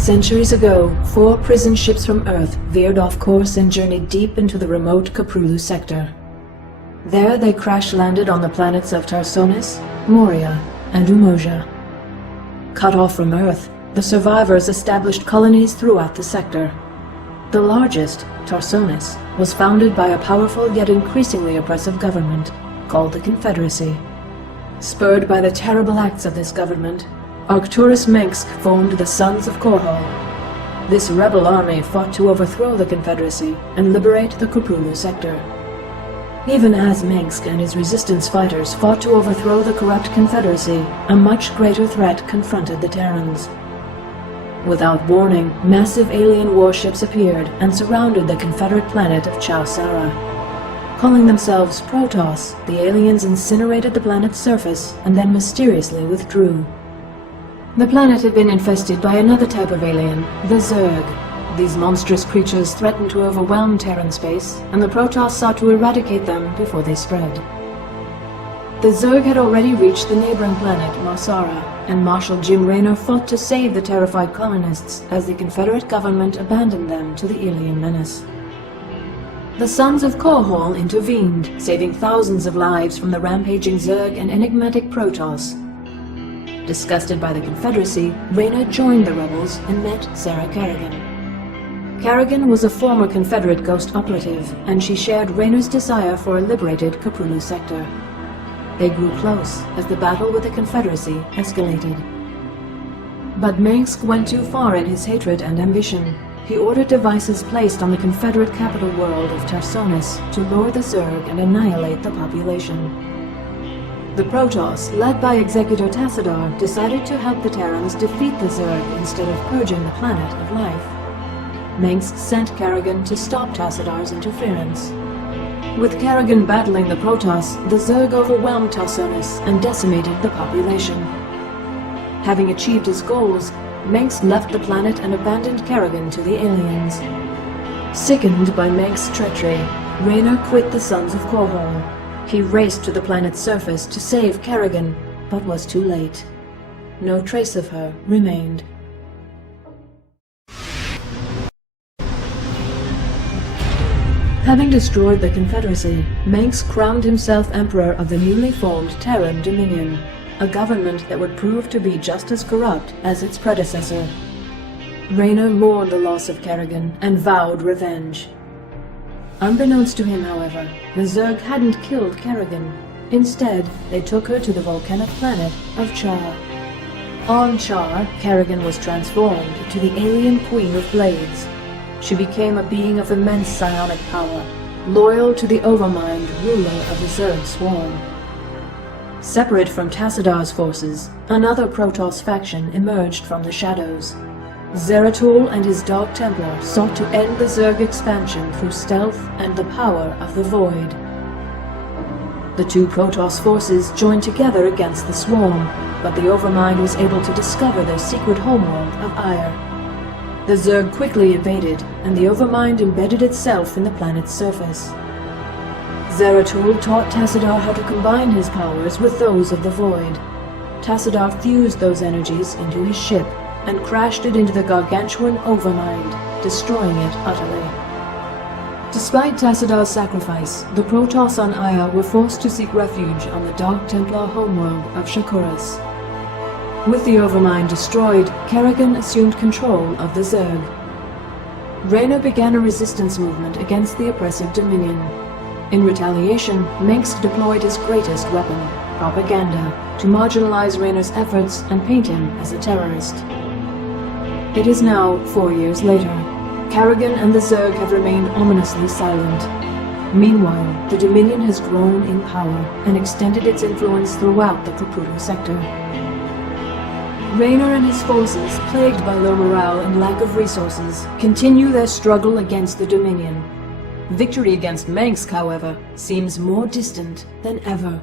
Centuries ago, 4 prison ships from Earth veered off course and journeyed deep into the remote Caprulu sector. There they crash-landed on the planets of Tarsonis, Moria, and Umoja. Cut off from Earth, the survivors established colonies throughout the sector. The largest, Tarsonis, was founded by a powerful yet increasingly oppressive government called the Confederacy. Spurred by the terrible acts of this government, Arcturus Mengsk formed the Sons of Korhal. This rebel army fought to overthrow the Confederacy and liberate the Caprulu sector. Even as Mengsk and his resistance fighters fought to overthrow the corrupt Confederacy, a much greater threat confronted the Terrans. Without warning, massive alien warships appeared and surrounded the Confederate planet of Chau-Sara. Calling themselves Protoss, the aliens incinerated the planet's surface and then mysteriously withdrew. The planet had been infested by another type of alien, the Zerg. These monstrous creatures threatened to overwhelm Terran space, and the Protoss sought to eradicate them before they spread. The Zerg had already reached the neighboring planet, Marsara, and Marshal Jim Raynor fought to save the terrified colonists as the Confederate government abandoned them to the alien menace. The Sons of Korhal intervened, saving thousands of lives from the rampaging Zerg and enigmatic Protoss. Disgusted by the Confederacy, Raynor joined the rebels and met Sarah Kerrigan. Kerrigan was a former Confederate ghost operative, and she shared Raynor's desire for a liberated Caprulu sector. They grew close as the battle with the Confederacy escalated. But Mengsk went too far in his hatred and ambition. He ordered devices placed on the Confederate capital world of Tarsonis to lure the Zerg and annihilate the population. The Protoss, led by Executor Tassadar, decided to help the Terrans defeat the Zerg instead of purging the planet of life. Mengsk sent Kerrigan to stop Tassadar's interference. With Kerrigan battling the Protoss, the Zerg overwhelmed Tarsonis and decimated the population. Having achieved his goals, Mengsk left the planet and abandoned Kerrigan to the aliens. Sickened by Mengsk's treachery, Raynor quit the Sons of Korhal. He raced to the planet's surface to save Kerrigan, but was too late. No trace of her remained. Having destroyed the Confederacy, Mengsk crowned himself Emperor of the newly formed Terran Dominion, a government that would prove to be just as corrupt as its predecessor. Raynor mourned the loss of Kerrigan and vowed revenge. Unbeknownst to him, however, the Zerg hadn't killed Kerrigan. Instead, they took her to the volcanic planet of Char. On Char, Kerrigan was transformed to the alien Queen of Blades. She became a being of immense psionic power, loyal to the Overmind, ruler of the Zerg swarm. Separate from Tassadar's forces, another Protoss faction emerged from the shadows. Zeratul and his Dark Templar sought to end the Zerg expansion through stealth and the power of the Void. The two Protoss forces joined together against the swarm, but the Overmind was able to discover their secret homeworld of Ire. The Zerg quickly evaded, and the Overmind embedded itself in the planet's surface. Zeratul taught Tassadar how to combine his powers with those of the Void. Tassadar fused those energies into his ship, and crashed it into the gargantuan Overmind, destroying it utterly. Despite Tassadar's sacrifice, the Protoss on Aya were forced to seek refuge on the Dark Templar homeworld of Shakuras. With the Overmind destroyed, Kerrigan assumed control of the Zerg. Raynor began a resistance movement against the oppressive Dominion. In retaliation, Mengsk deployed his greatest weapon, propaganda, to marginalize Raynor's efforts and paint him as a terrorist. It is now 4 years later. Kerrigan and the Zerg have remained ominously silent. Meanwhile, the Dominion has grown in power and extended its influence throughout the Caprulu sector. Raynor and his forces, plagued by low morale and lack of resources, continue their struggle against the Dominion. Victory against Mengsk, however, seems more distant than ever.